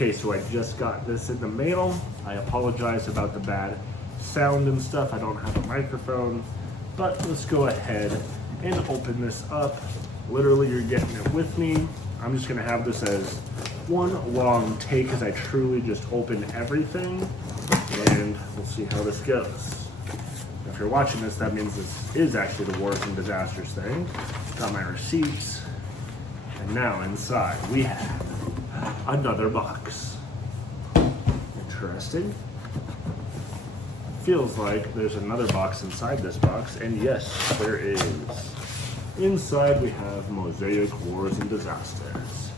Okay, so I just got this in the mail. I apologize about the bad sound and stuff. I don't have a microphone, but let's go ahead and open this up. Literally, you're getting it with me. I'm just gonna have this as one long take as I truly just open everything, and we'll see how this goes. If you're watching this, that means this is actually the Wars and Disasters thing. Got my receipts, and now inside we have another box. Interesting. Feels like there's another box inside this box, and yes, there is. Inside we have Mosaic Wars and Disasters.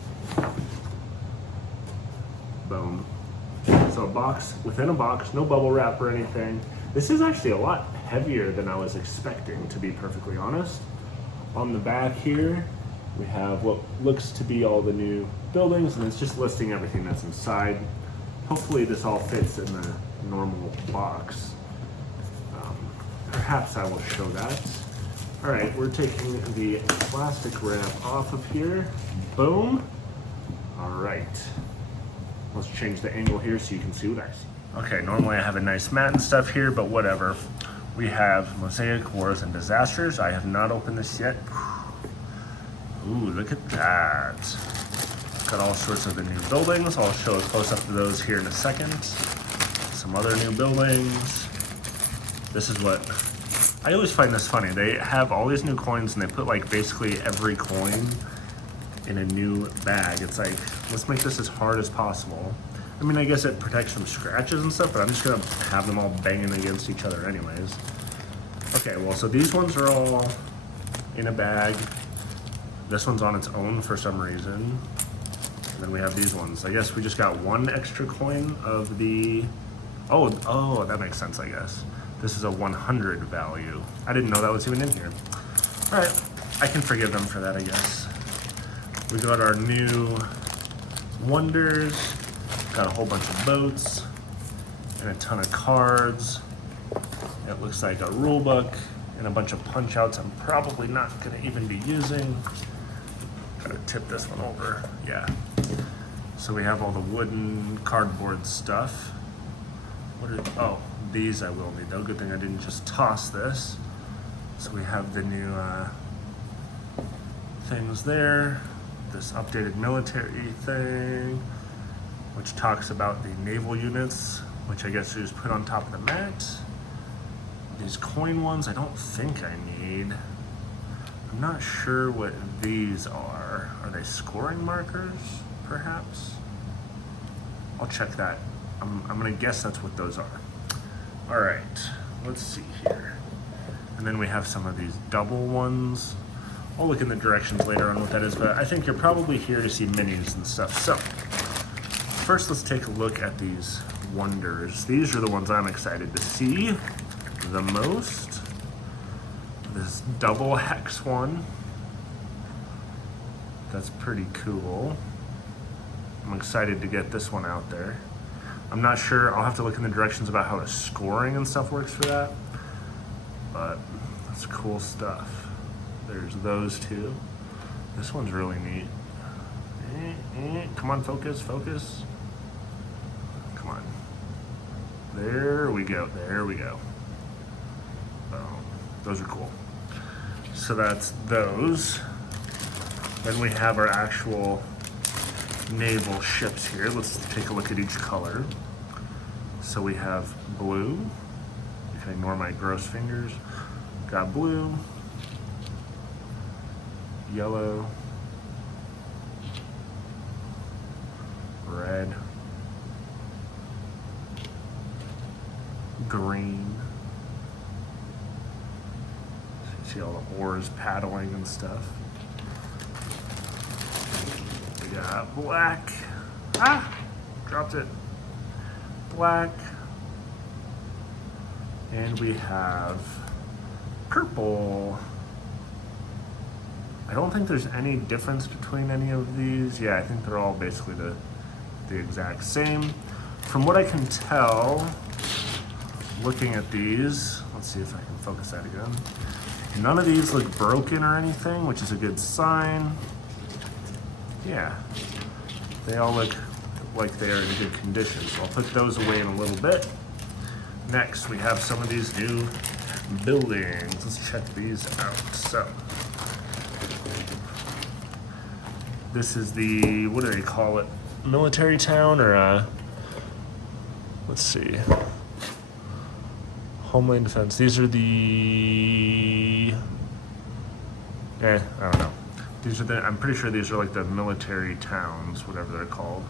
Boom. So a box within a box, no bubble wrap or anything. This is actually a lot heavier than I was expecting, to be perfectly honest. On the back here, we have what looks to be all the new buildings, and it's just listing everything that's inside. Hopefully this all fits in the normal box. Perhaps I will show that. All right, we're taking the plastic wrap off of here. Boom. All right. Let's change the angle here so you can see what I see. Okay, normally I have a nice mat and stuff here, but whatever. We have Mosaic Wars and Disasters. I have not opened this yet. Ooh, look at that. Got all sorts of the new buildings. I'll show a close up to those here in a second. Some other new buildings. This is what, I always find this funny. They have all these new coins and they put like basically every coin in a new bag. It's like, let's make this as hard as possible. I mean, I guess it protects from scratches and stuff, but I'm just gonna have them all banging against each other anyways. Okay, well, so these ones are all in a bag. This one's on its own for some reason. And then we have these ones. I guess we just got one extra coin of the, oh, that makes sense, I guess. This is a 100 value. I didn't know that was even in here. All right, I can forgive them for that, I guess. We got our new wonders, got a whole bunch of boats, and a ton of cards. It looks like a rule book and a bunch of punch outs I'm probably not gonna even be using. Gotta tip this one over, yeah. So we have all the wooden cardboard stuff. Oh, these I will need though. Good thing I didn't just toss this. So we have the new things there. This updated military thing, which talks about the naval units, which I guess you just put on top of the mat. These coin ones, I don't think I need. I'm not sure what these are. Are they scoring markers, perhaps? I'll check that. I'm gonna guess that's what those are. All right, let's see here. And then we have some of these double ones. I'll look in the directions later on what that is, but I think you're probably here to see minis and stuff. So first, let's take a look at these wonders. These are the ones I'm excited to see the most. This double hex one. That's pretty cool. I'm excited to get this one out there. I'm not sure, I'll have to look in the directions about how the scoring and stuff works for that, but that's cool stuff. There's those two. This one's really neat. Come on, focus. Come on. There we go. Those are cool. So that's those. Then we have our actual naval ships here. Let's take a look at each color. So we have blue. You can ignore my gross fingers. Got blue, yellow, red, green. See all the oars paddling and stuff. We got black. Dropped it. Black. And we have purple. I don't think there's any difference between any of these. Yeah, I think they're all basically the exact same. From what I can tell, looking at these, let's see if I can focus that again. None of these look broken or anything, which is a good sign. Yeah, they all look like they are in good condition. So I'll put those away in a little bit. Next, we have some of these new buildings. Let's check these out. So, this is the, what do they call it? Military town or let's see. Homeland Defense. These are the, I don't know. These are the, I'm pretty sure these are like the military towns, whatever they're called.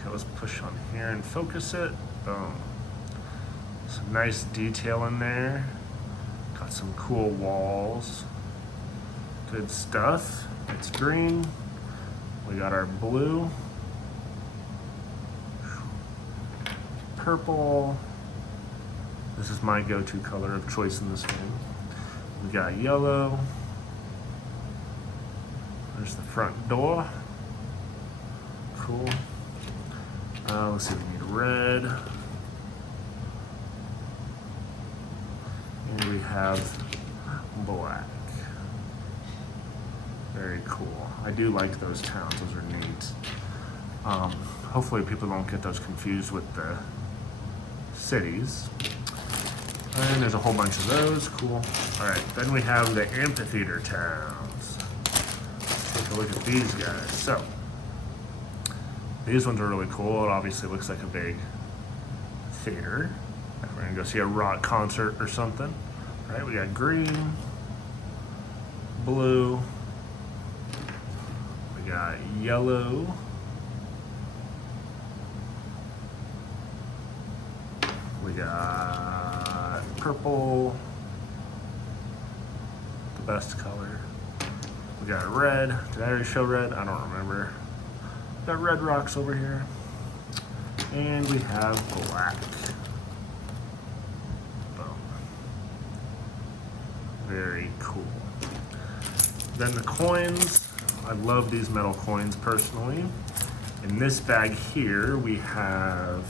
Okay, let's push on here and focus it. Boom. Some nice detail in there. Got some cool walls. Good stuff. It's green. We got our blue. Purple. This is my go-to color of choice in this game. We got yellow. There's the front door. Cool. Let's see, we need red. And we have black. Very cool. I do like those towns, those are neat. Hopefully people don't get those confused with the cities. And there's a whole bunch of those, cool. All right, then we have the Amphitheater Towns. Let's take a look at these guys. So, these ones are really cool. It obviously looks like a big theater. We're gonna go see a rock concert or something. All right, we got green, blue, we got yellow, we got purple, the best color. We got red. Did I already show red? I don't remember. Got red rocks over here. And we have black. Boom. Very cool. Then the coins. I love these metal coins personally. In this bag here, we have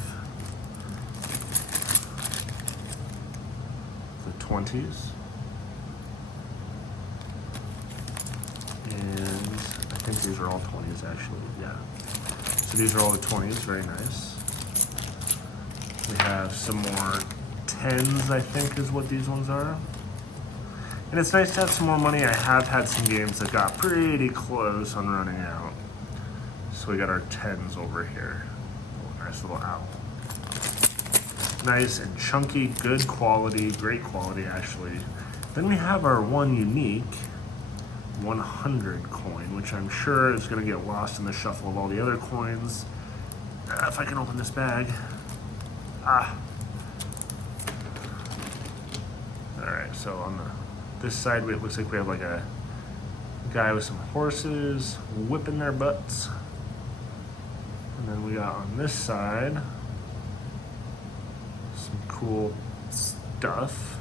the 20s. And I think these are all 20s actually, yeah. So these are all the 20s, very nice. We have some more 10s, I think is what these ones are. And it's nice to have some more money. I have had some games that got pretty close on running out. So we got our 10s over here. Oh, nice little owl. Nice and chunky, good quality, great quality actually. Then we have our one unique 100 coin, which I'm sure is gonna get lost in the shuffle of all the other coins. If I can open this bag. All right, so on this side, it looks like we have like a guy with some horses whipping their butts. And then we got on this side some cool stuff.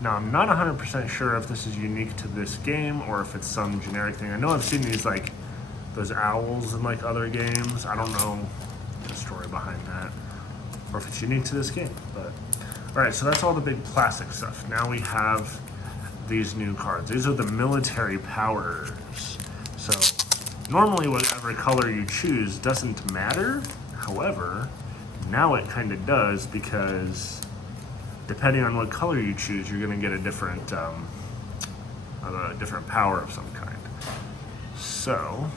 Now, I'm not 100% sure if this is unique to this game or if it's some generic thing. I know I've seen these, like, those owls in, like, other games. I don't know the story behind that or if it's unique to this game. But, all right, so that's all the big plastic stuff. Now we have these new cards. These are the military powers. So, normally whatever color you choose doesn't matter. However, now it kind of does because depending on what color you choose, you're going to get a different power of some kind. So,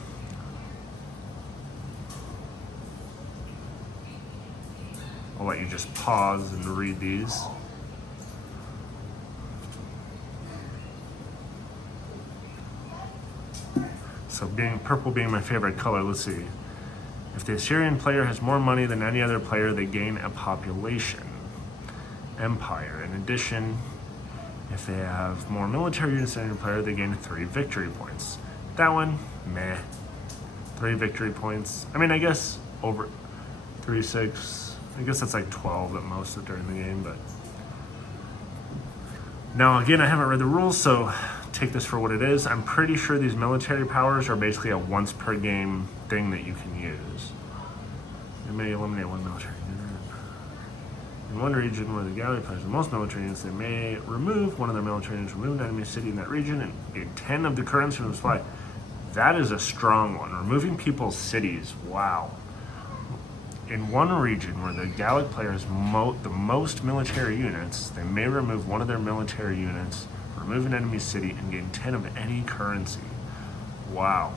I'll let you just pause and read these. So, purple being my favorite color, let's see. If the Assyrian player has more money than any other player, they gain a population. Empire. In addition, if they have more military units than any player, they gain 3 victory points. That one, meh. 3 victory points. I mean, I guess over 3, 6, I guess that's like 12 at most during the game, but. Now, again, I haven't read the rules, so take this for what it is. I'm pretty sure these military powers are basically a once per game thing that you can use. You may eliminate one military unit. In one region where the gallery plays the most military units, they may remove one of their military units, remove an enemy city in that region, and gain 10 of the currency from the supply. That is a strong one. Removing people's cities, wow. In one region where the Gallic players the most military units, they may remove one of their military units, remove an enemy city, and gain 10 of any currency. Wow,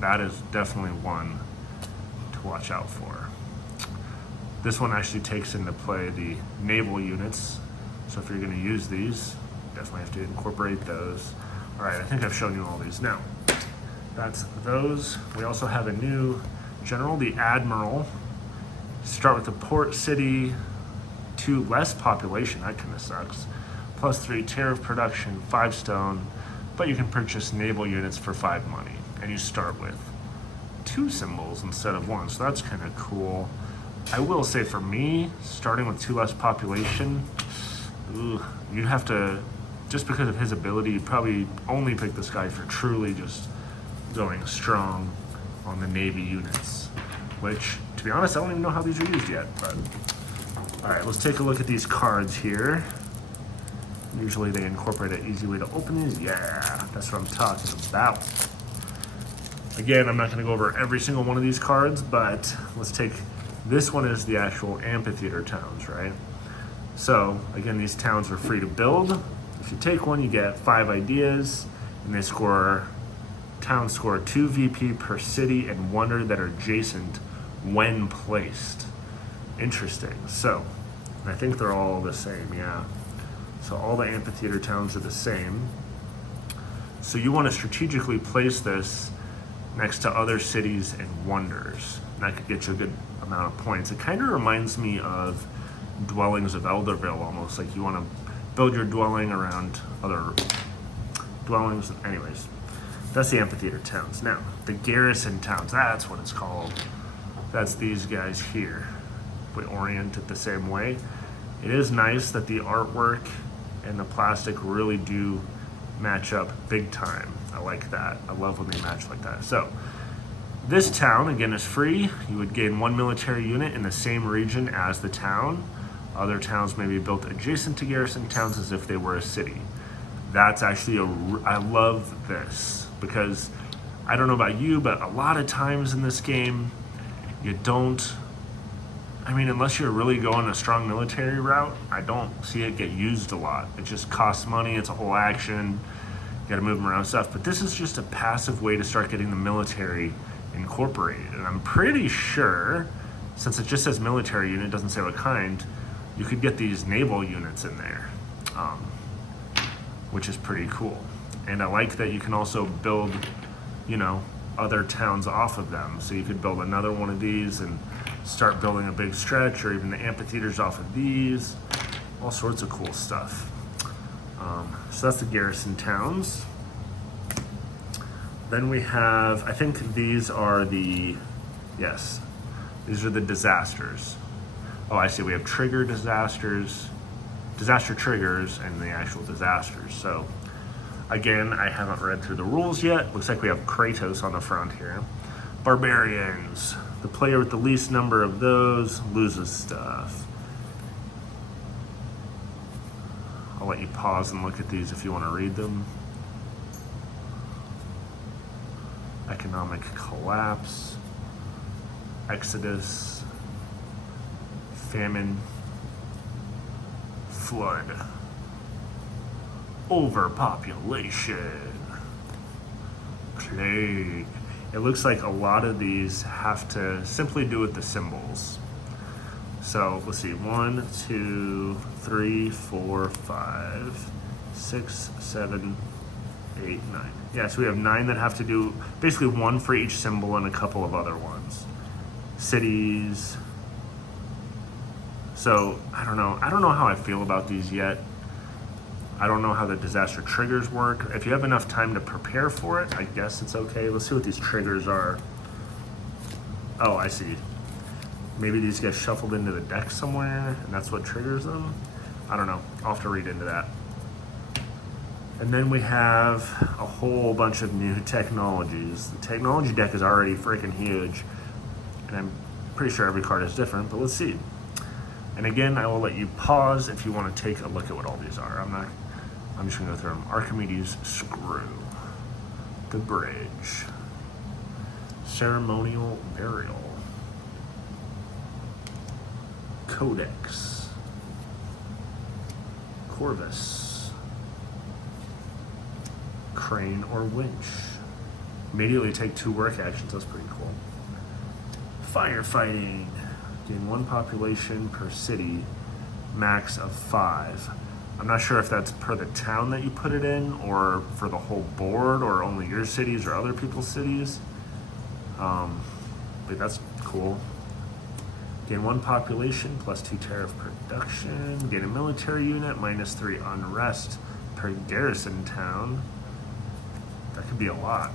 that is definitely one to watch out for. This one actually takes into play the naval units, so if you're going to use these, definitely have to incorporate those. All right, I think I've shown you all these now. That's those. We also have a new general, the Admiral. Start with the port city, 2 less population, that kind of sucks. +3 tariff production, 5 stone, but you can purchase naval units for 5 money, and you start with 2 symbols instead of 1, so that's kind of cool. I will say for me, starting with 2 less population, you'd have to, just because of his ability, you'd probably only pick this guy for truly just going strong on the Navy units, which, to be honest, I don't even know how these are used yet, but all right, let's take a look at these cards here. Usually they incorporate an easy way to open these. Yeah, that's what I'm talking about. Again, I'm not gonna go over every single one of these cards, but let's take, this one is the actual Amphitheater Towns, right? So again, these towns are free to build. If you take one, you get 5 ideas, and they score, towns score 2 VP per city and wonder that are adjacent when placed. Interesting. So I think they're all the same, yeah. So all the Amphitheater Towns are the same. So you want to strategically place this next to other cities and wonders. And that could get you a good amount of points. It kind of reminds me of Dwellings of Elderville, almost like you want to build your dwelling around other dwellings. Anyways, that's the Amphitheater Towns. Now, the Garrison Towns, that's what it's called. That's these guys here. We orient it the same way. It is nice that the artwork and the plastic really do match up big time. I like that. I love when they match like that. So this town, again, is free. You would gain 1 military unit in the same region as the town. Other towns may be built adjacent to Garrison Towns as if they were a city. That's actually I love this, because I don't know about you, but a lot of times in this game, you don't, I mean, unless you're really going a strong military route, I don't see it get used a lot. It just costs money, it's a whole action, you gotta move them around stuff. But this is just a passive way to start getting the military incorporated. And I'm pretty sure, since it just says military unit, it doesn't say what kind, you could get these naval units in there, which is pretty cool. And I like that you can also build, you know, other towns off of them. So you could build another one of these and start building a big stretch, or even the amphitheaters off of these. All sorts of cool stuff. So that's the Garrison Towns. Then we have, I think these are the, yes, these are the disasters. Oh, I see, we have trigger disasters, disaster triggers, and the actual disasters. So again, I haven't read through the rules yet. Looks like we have Kratos on the front here. Barbarians. The player with the least number of those loses stuff. I'll let you pause and look at these if you want to read them. Economic collapse. Exodus. Famine. Flood. Overpopulation. Plague. It looks like a lot of these have to simply do with the symbols. So let's see, 1, 2, 3, 4, 5, 6, 7, 8, 9. Yeah, so we have 9 that have to do, basically 1 for each symbol and a couple of other ones. Cities. So I don't know how I feel about these yet. I don't know how the disaster triggers work. If you have enough time to prepare for it, I guess it's okay. Let's see what these triggers are. Oh, I see. Maybe these get shuffled into the deck somewhere, and that's what triggers them? I don't know. I'll have to read into that. And then we have a whole bunch of new technologies. The technology deck is already freaking huge, and I'm pretty sure every card is different, but let's see. And again, I will let you pause if you want to take a look at what all these are. I'm just gonna go through them. Archimedes Screw, the Bridge, Ceremonial Burial, Codex, Corvus, Crane or Winch. Immediately take 2 work actions, that's pretty cool. Firefighting, gain 1 population per city, max of 5. I'm not sure if that's per the town that you put it in, or for the whole board, or only your cities or other people's cities. But that's cool. Gain 1 population, plus 2 tariff production. Gain a military unit, minus 3 unrest per garrison town. That could be a lot.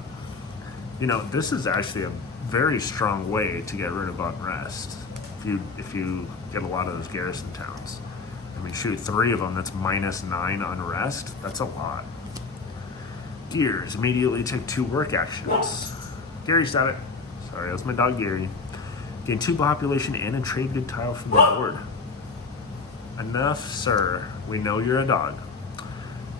You know, this is actually a very strong way to get rid of unrest. If you get a lot of those garrison towns. I mean, shoot, 3 of them, that's minus 9 unrest. That's a lot. Gears, immediately take 2 work actions. Gary, stop it. Sorry, that was my dog Gary. Gain 2 population and a trade good tile from the board. Enough, sir. We know you're a dog.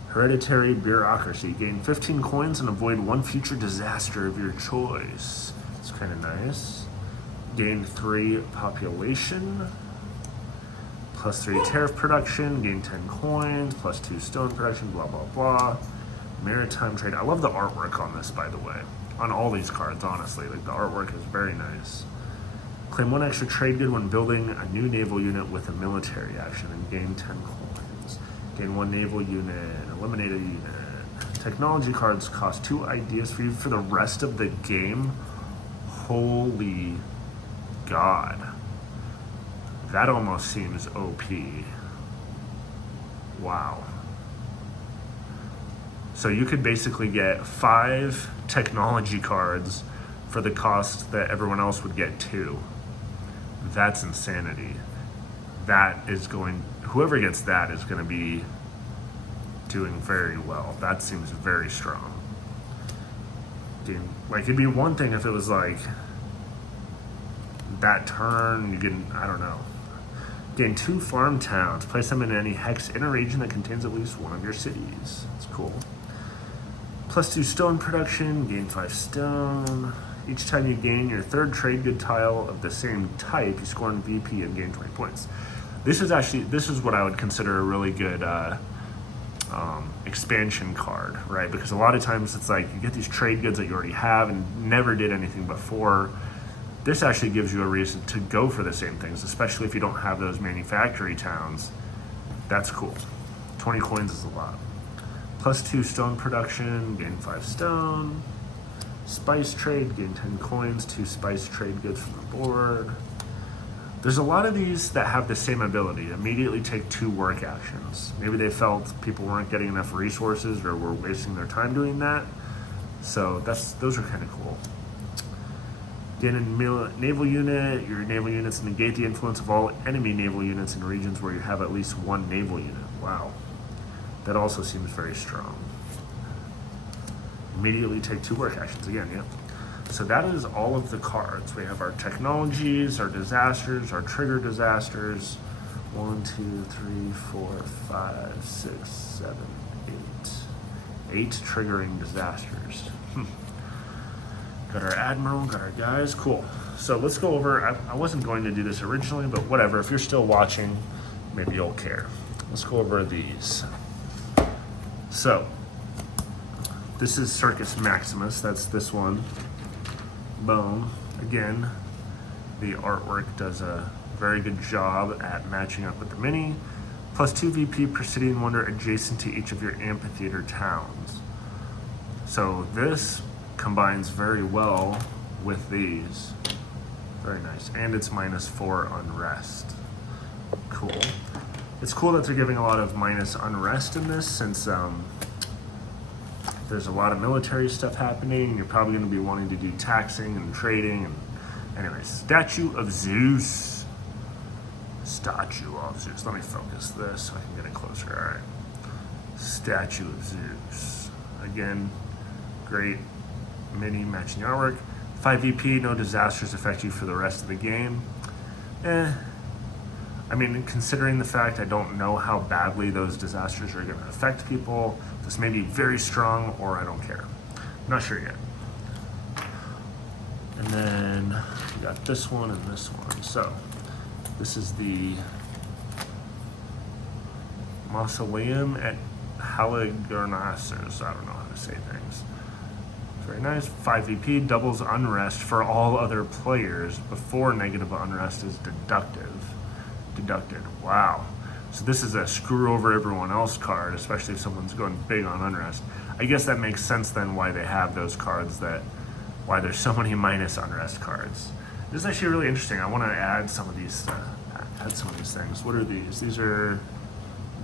Hereditary bureaucracy. Gain 15 coins and avoid 1 future disaster of your choice. It's kind of nice. Gain 3 population. Plus 3 tariff production. Gain 10 coins. Plus 2 stone production. Blah, blah, blah. Maritime trade. I love the artwork on this, by the way. On all these cards, honestly. Like, the artwork is very nice. Claim 1 extra trade good when building a new naval unit with a military action and gain 10 coins. Gain 1 naval unit, eliminate a unit. Technology cards cost 2 ideas for you for the rest of the game. Holy God. That almost seems OP. Wow. So you could basically get 5 technology cards for the cost that everyone else would get 2. That's insanity. That is going, whoever gets that is going to be doing very well. That seems very strong. Like, it'd be one thing if it was like that turn, you get, I don't know. Gain 2 farm towns. Place them in any hex in a region that contains at least 1 of your cities. That's cool. Plus 2 stone production. Gain 5 stone. Each time you gain your 3rd trade good tile of the same type, you score in VP and gain 20 points. This is what I would consider a really good expansion card, right? Because a lot of times it's like you get these trade goods that you already have and never did anything before. This actually gives you a reason to go for the same things, especially if you don't have those manufactory towns. That's cool. 20 coins is a lot. Plus 2 stone production, gain 5 stone. Spice trade, gain 10 coins, 2 spice trade goods from the board. There's a lot of these that have the same ability. Immediately take 2 work actions. Maybe they felt people weren't getting enough resources or were wasting their time doing that. So those are kind of cool. Gain a naval unit. Your naval units negate the influence of all enemy naval units in regions where you have at least 1 naval unit. Wow. That also seems very strong. Immediately take 2 work actions again, yeah. So that is all of the cards. We have our technologies, our disasters, our trigger disasters. 1, 2, 3, 4, 5, 6, 7, 8. 8 triggering disasters. Got our Admiral, got our guys, cool. So let's go over, I wasn't going to do this originally, but whatever, if you're still watching, maybe you'll care. Let's go over these. So, this is Circus Maximus, that's this one. Boom. Again, the artwork does a very good job at matching up with the mini. Plus 2 VP per city and wonder adjacent to each of your Amphitheater Towns. So this combines very well with these. Very nice. And it's minus 4 unrest. Cool. It's cool that they're giving a lot of minus unrest in this, since there's a lot of military stuff happening. You're probably going to be wanting to do taxing and trading. And anyways, Statue of Zeus. Statue of Zeus. Let me focus this so I can get it closer. All right. Statue of Zeus. Again, great mini matching artwork. 5 VP, no disasters affect you for the rest of the game. I mean, considering the fact I don't know how badly those disasters are going to affect people, this may be very strong, or I don't care. I'm not sure yet. And then we got this one and this one. So This is the Mausoleum at Haligarnassus. I don't know how to say things. Very nice. 5 VP doubles unrest for all other players before negative unrest is deducted. Wow. So this is a screw over everyone else card, especially if someone's going big on unrest. I guess that makes sense then why they have those cards, why there's so many minus unrest cards. This is actually really interesting. I want to add some of these things. What are these? These are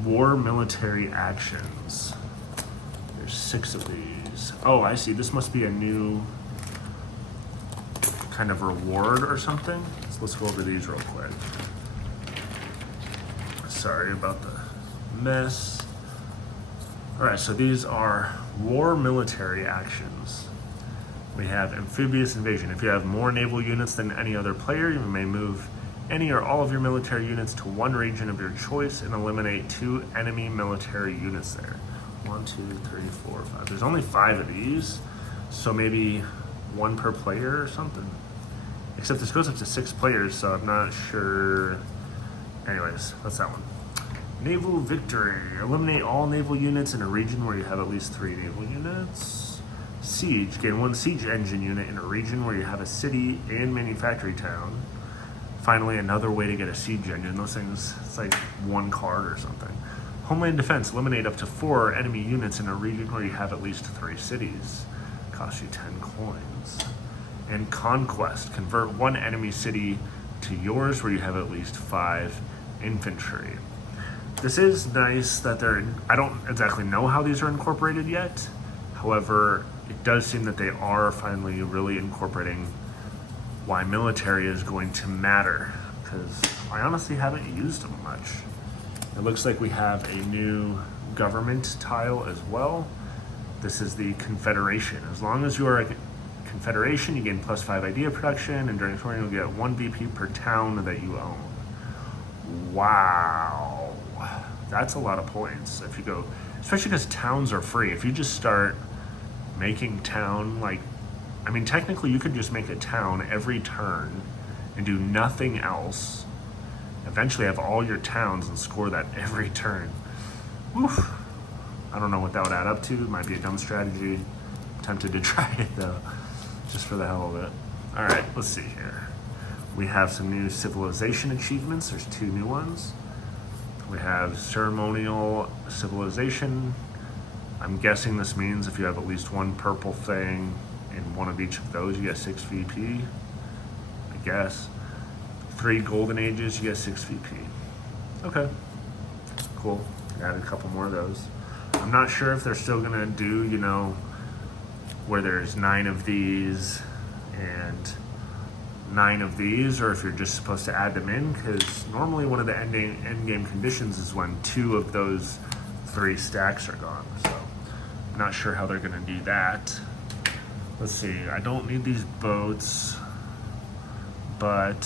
war military actions. There's 6 of these. Oh, I see. This must be a new kind of reward or something. So let's go over these real quick. Sorry about the mess. All right, so these are war military actions. We have amphibious invasion. If you have more naval units than any other player, you may move any or all of your military units to one region of your choice and eliminate 2 enemy military units there. 1, 2, 3, 4, 5. There's only 5 of these, so maybe 1 per player or something. Except this goes up to 6 players, so I'm not sure. Anyways, that's that one. Naval victory. Eliminate all naval units in a region where you have at least 3 naval units. Siege. Gain 1 siege engine unit in a region where you have a city and manufacturing town. Finally, another way to get a siege engine. Those things, it's like 1 card or something. Homeland defense. Eliminate up to 4 enemy units in a region where you have at least 3 cities. Costs you 10 coins. And conquest. Convert 1 enemy city to yours where you have at least 5 infantry. This is nice that they're, I don't exactly know how these are incorporated yet. However, it does seem that they are finally really incorporating why military is going to matter, because I honestly haven't used them much. It looks like we have a new government tile as well. This is the Confederation. As long as you are a Confederation, you gain +5 idea production, and during touring you'll get 1 VP per town that you own. Wow, that's a lot of points if you go, especially because towns are free. If you just start making town, like, I mean, technically you could just make a town every turn and do nothing else. Eventually have all your towns and score that every turn. Oof. I don't know what that would add up to. It might be a dumb strategy. I'm tempted to try it though, just for the hell of it. All right, let's see here. We have some new civilization achievements. There's 2 new ones. We have ceremonial civilization. I'm guessing this means if you have at least 1 purple thing in 1 of each of those, you get 6 VP, I guess. 3 golden ages, you get 6 VP. Okay, cool. Added a couple more of those. I'm not sure if they're still gonna do, you know, where there's 9 of these and 9 of these, or if you're just supposed to add them in, because normally one of the end game conditions is when 2 of those 3 stacks are gone. So I'm not sure how they're gonna do that. Let's see, I don't need these boats, but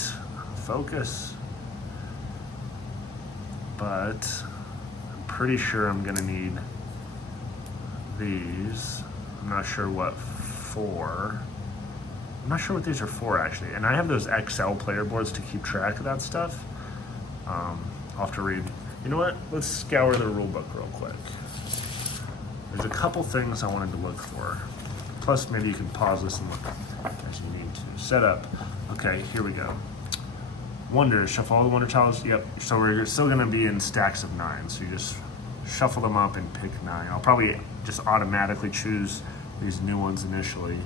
focus. But I'm pretty sure I'm gonna need these. I'm not sure what for. I'm not sure what these are for actually. And I have those XL player boards to keep track of that stuff. I'll have to read. You know what? Let's scour the rulebook real quick. There's a couple things I wanted to look for. Plus maybe you can pause this and look as you need to. Set up. Okay, here we go. Wonders, shuffle all the wonder tiles. Yep, so we're still gonna be in stacks of 9. So you just shuffle them up and pick 9. I'll probably just automatically choose these new ones initially.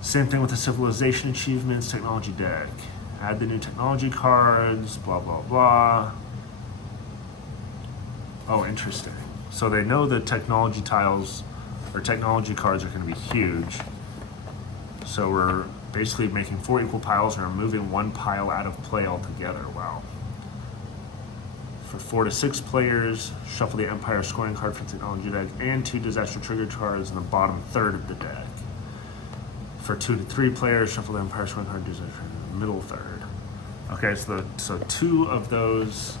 Same thing with the civilization achievements, technology deck. Add the new technology cards, blah, blah, blah. Oh, interesting. So they know the technology tiles or technology cards are gonna be huge. So we're basically making 4 equal piles and removing 1 pile out of play altogether. Wow. For 4 to 6 players, shuffle the Empire scoring card from the technology deck and 2 disaster trigger cards in the bottom third of the deck. For 2 to 3 players, shuffle the Empire scoring card disaster in the middle third. Okay, so 2 of those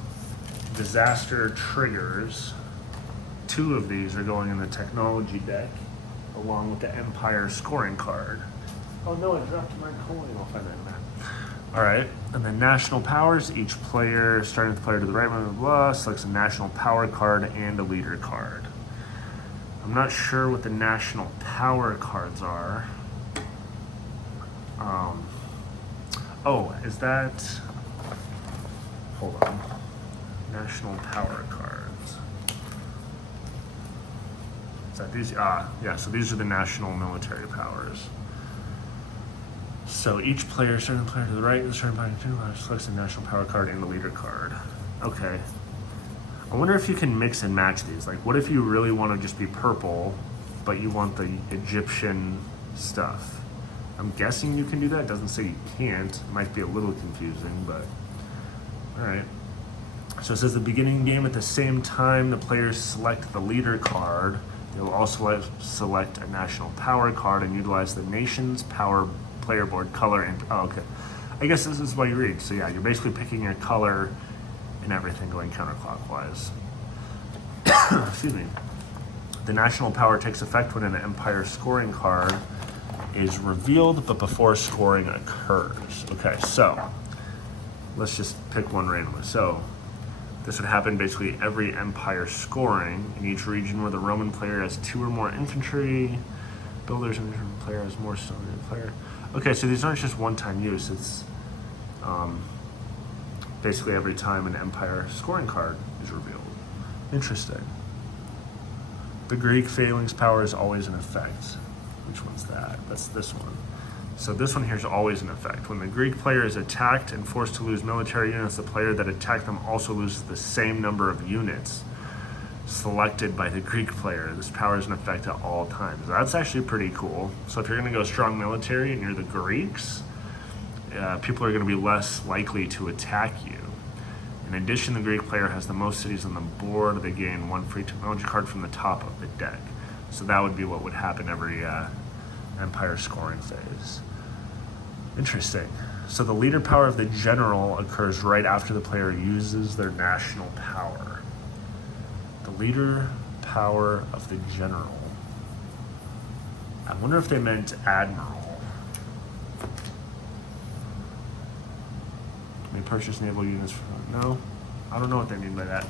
disaster triggers, 2 of these are going in the technology deck along with the Empire scoring card. Oh no, I dropped my coin. I'll find that in a minute. All right, and then national powers. Each player, starting with the player to the right, blah, blah, blah, selects a national power card and a leader card. I'm not sure what the national power cards are. Oh, is that, hold on, national power cards. Is that these? Yeah, so these are the national military powers. So each player, starting player to the right, and starting player to the left, selects a national power card and the leader card. Okay. I wonder if you can mix and match these. Like, what if you really want to just be purple, but you want the Egyptian stuff? I'm guessing you can do that. It doesn't say you can't. It might be a little confusing, but all right. So it says the beginning game at the same time the players select the leader card. They'll also select a national power card and utilize the nation's power player board color. And oh, okay. I guess this is what you read. So yeah, you're basically picking your color and everything going counterclockwise. Excuse me. The national power takes effect when an empire scoring card is revealed, but before scoring occurs. Okay, so let's just pick one randomly. So this would happen basically every empire scoring in each region where the Roman player has 2 or more infantry, builders, and the player has more stone than the player. Okay, so these aren't just one-time use. It's basically every time an empire scoring card is revealed. Interesting. The Greek failings power is always in effect. Which one's that? That's this one. So this one here is always in effect. When the Greek player is attacked and forced to lose military units, the player that attacked them also loses the same number of units selected by the Greek player. This power is in effect at all times. That's actually pretty cool. So if you're going to go strong military and you're the Greeks, people are going to be less likely to attack you. In addition, the Greek player has the most cities on the board. They gain 1 free technology card from the top of the deck. So that would be what would happen every empire scoring phase. Interesting. So the leader power of the general occurs right after the player uses their national power. The leader power of the general. I wonder if they meant admiral. May purchase naval units from, no? I don't know what they mean by that.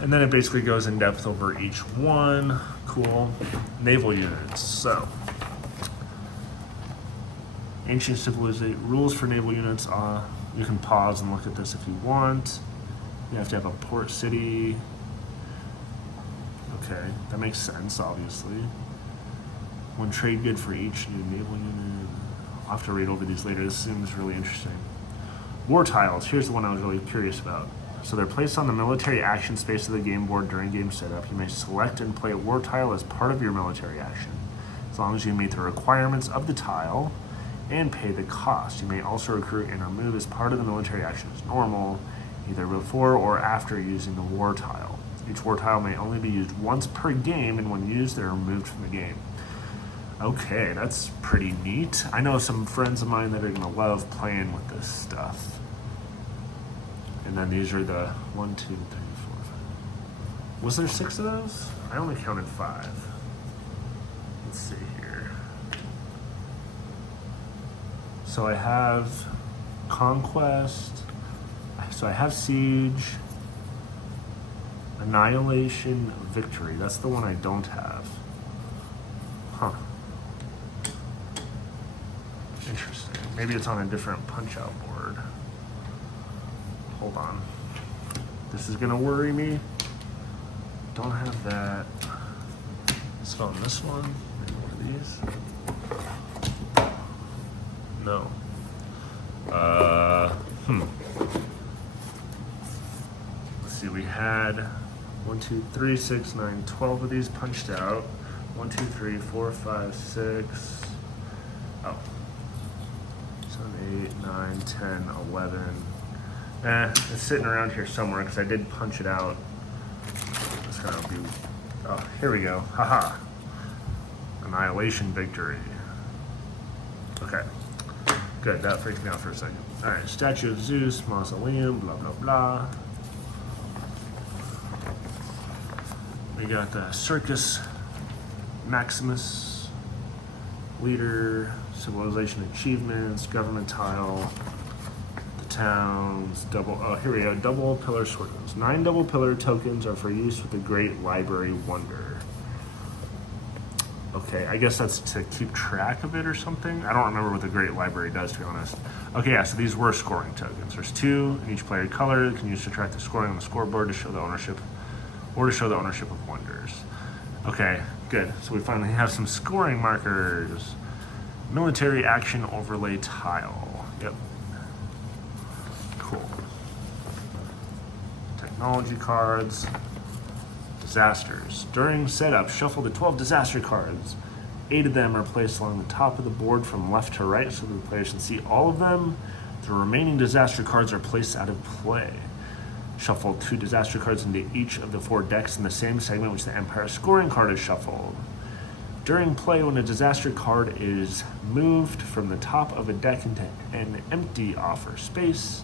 And then it basically goes in depth over each one. Cool. Naval units. So, ancient civilization rules for naval units. You can pause and look at this if you want. You have to have a port city. Okay, that makes sense, obviously. One trade good for each new naval unit. I'll have to read over these later. This seems really interesting. War tiles. Here's the one I was really curious about. So they're placed on the military action space of the game board during game setup. You may select and play a war tile as part of your military action, as long as you meet the requirements of the tile and pay the cost. You may also recruit and remove as part of the military action as normal, either before or after using the war tile. Each war tile may only be used once per game, and when used, they're removed from the game. Okay, that's pretty neat. I know some friends of mine that are gonna love playing with this stuff. And then these are the 1, 2, 3, 4, 5. Was there 6 of those? I only counted 5. Let's see here. So I have Conquest. So I have Siege, Annihilation, Victory. That's the one I don't have. Huh. Interesting. Maybe it's on a different punch-out board. Hold on. This is gonna worry me. Don't have that. Let's go on this one. Maybe one of these. No. Let's see, we had 1, 2, 3, 6, 9, 12 of these punched out. 1, 2, 3, 4, 5, 6. Oh. 7, 8, 9, 10, 11. It's sitting around here somewhere because I did punch it out. It's gonna be. Oh, here we go. Haha. Annihilation Victory. Okay. Good. That freaked me out for a second. All right. Statue of Zeus, Mausoleum, blah blah blah. We got the Circus Maximus, Leader, civilization achievements, government tile, the towns, here we go, double pillar tokens. 9 double pillar tokens are for use with the Great Library Wonder. Okay, I guess that's to keep track of it or something. I don't remember what the Great Library does, to be honest. Okay, yeah, so these were scoring tokens. There's 2 in each player color. They can use to track the scoring on the scoreboard to show the ownership, or to show the ownership of wonders. Okay, good. So we finally have some scoring markers. Military action overlay tile. Yep. Cool. Technology cards. Disasters. During setup, shuffle the 12 disaster cards. 8 of them are placed along the top of the board from left to right so that the players can see all of them. The remaining disaster cards are placed out of play. Shuffle 2 disaster cards into each of the 4 decks in the same segment which the Empire scoring card is shuffled. During play, when a disaster card is moved from the top of a deck into an empty offer space,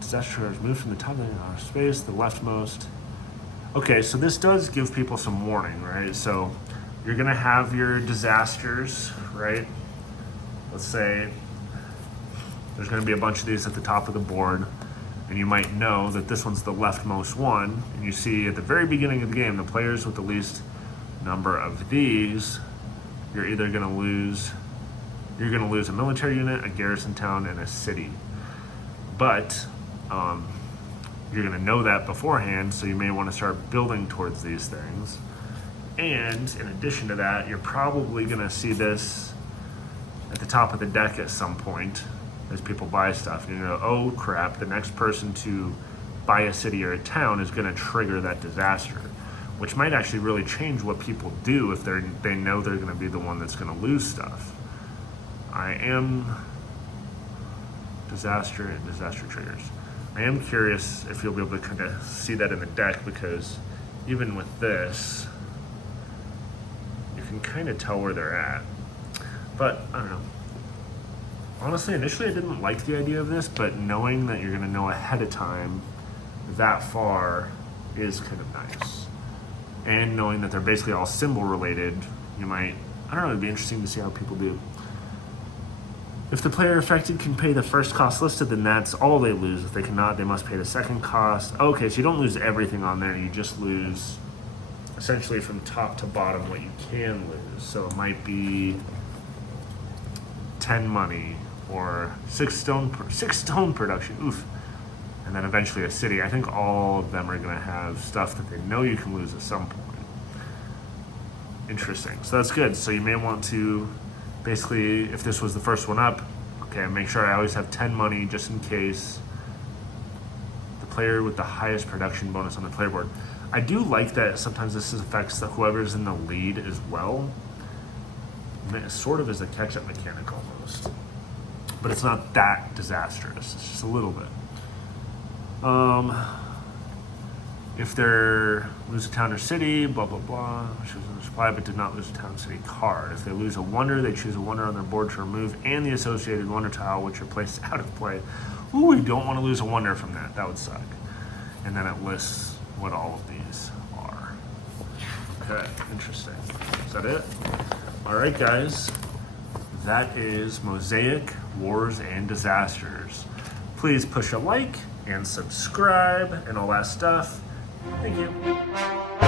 disaster card is moved from the top of the offer space, the leftmost. Okay, so this does give people some warning, right? So you're gonna have your disasters, right? Let's say there's gonna be a bunch of these at the top of the board, and you might know that this one's the leftmost one, and you see at the very beginning of the game, the players with the least number of these, you're either gonna lose a military unit, a garrison town, and a city. But you're gonna know that beforehand, so you may wanna start building towards these things. And in addition to that, you're probably gonna see this at the top of the deck at some point as people buy stuff. You know, oh crap, the next person to buy a city or a town is gonna trigger that disaster, which might actually really change what people do if they know they're gonna be the one that's gonna lose stuff. I am disaster and disaster triggers. I am curious if you'll be able to kind of see that in the deck, because even with this, you can kind of tell where they're at. But I don't know. Honestly, initially I didn't like the idea of this, but knowing that you're gonna know ahead of time that far is kind of nice. And knowing that they're basically all symbol related, you might, I don't know, it'd be interesting to see how people do. If the player affected can pay the first cost listed, then that's all they lose. If they cannot, they must pay the second cost. Okay, so you don't lose everything on there, you just lose essentially from top to bottom what you can lose. So it might be 10 money or 6 stone production, oof. And then eventually a city. I think all of them are gonna have stuff that they know you can lose at some point. Interesting, so that's good. So you may want to, basically, if this was the first one up, okay, make sure I always have 10 money just in case. The player with the highest production bonus on the player board. I do like that sometimes this affects whoever's in the lead as well. It sort of is a catch-up mechanic almost. But it's not that disastrous, it's just a little bit. If they lose a town or city, blah, blah, blah, choose a supply but did not lose a town city card. If they lose a wonder, they choose a wonder on their board to remove and the associated wonder tile, which are placed out of play. Ooh, we don't want to lose a wonder from that. That would suck. And then it lists what all of these are. Okay, interesting. Is that it? All right, guys. That is Mosaic, Wars, and Disasters. Please push a like and subscribe and all that stuff. Thank you.